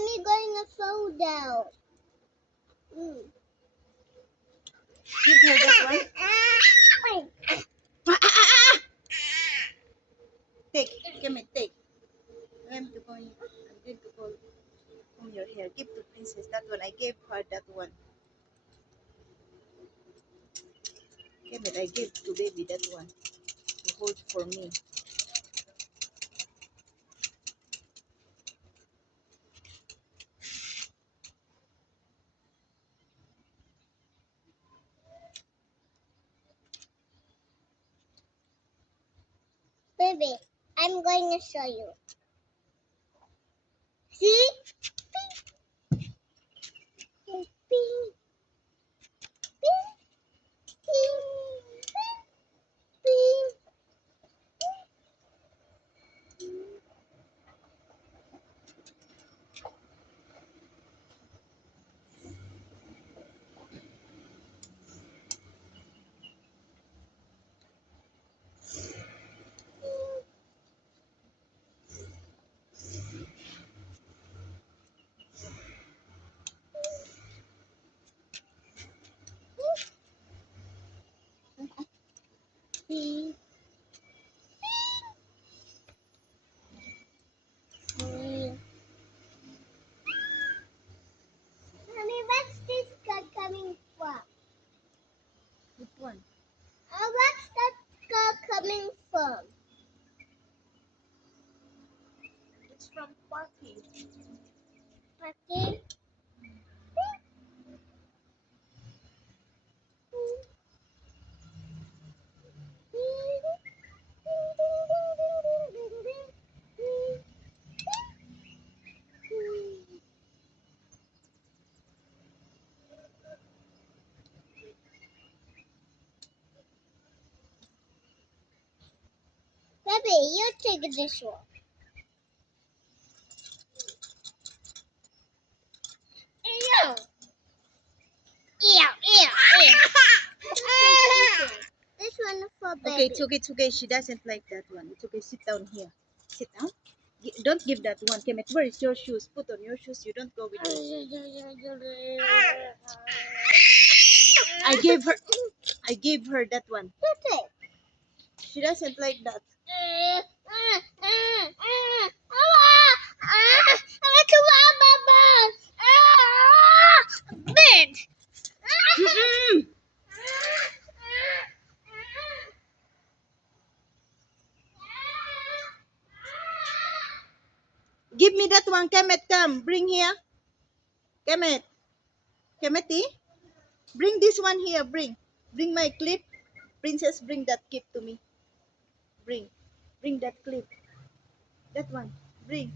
Mommy going to fall down. Give her that one. Take. Come here, take. I'm going to comb your hair. Give to princess that one. I gave her that one. Come here, I gave to baby that one to hold for me. Baby, I'm going to show you. See? Ping, ping, ping, ping, ping. Ping, ping. Mommy, what's this car coming from? Which one? What's that car coming from? It's from parking. Okay. Baby, you take this one. Ew. Ew, ew, ew. This one for baby. Okay, it's okay. She doesn't like that one. It's okay. Sit down here. Sit down. Don't give that one. Kemet, where is your shoes? Put on your shoes. You don't go with it. I gave her that one. She doesn't like that. Mm-mm. Give me that one, Kemet. Come, bring here. Kemet. Kemeti, bring this one here. Bring my clip. Princess, bring that clip to me. Bring that clip. That one. Bring.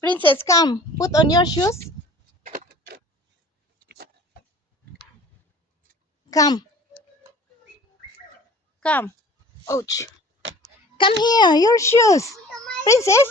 Princess, come. Put on your shoes. Come. Come. Ouch. Come here. Your shoes. Princess.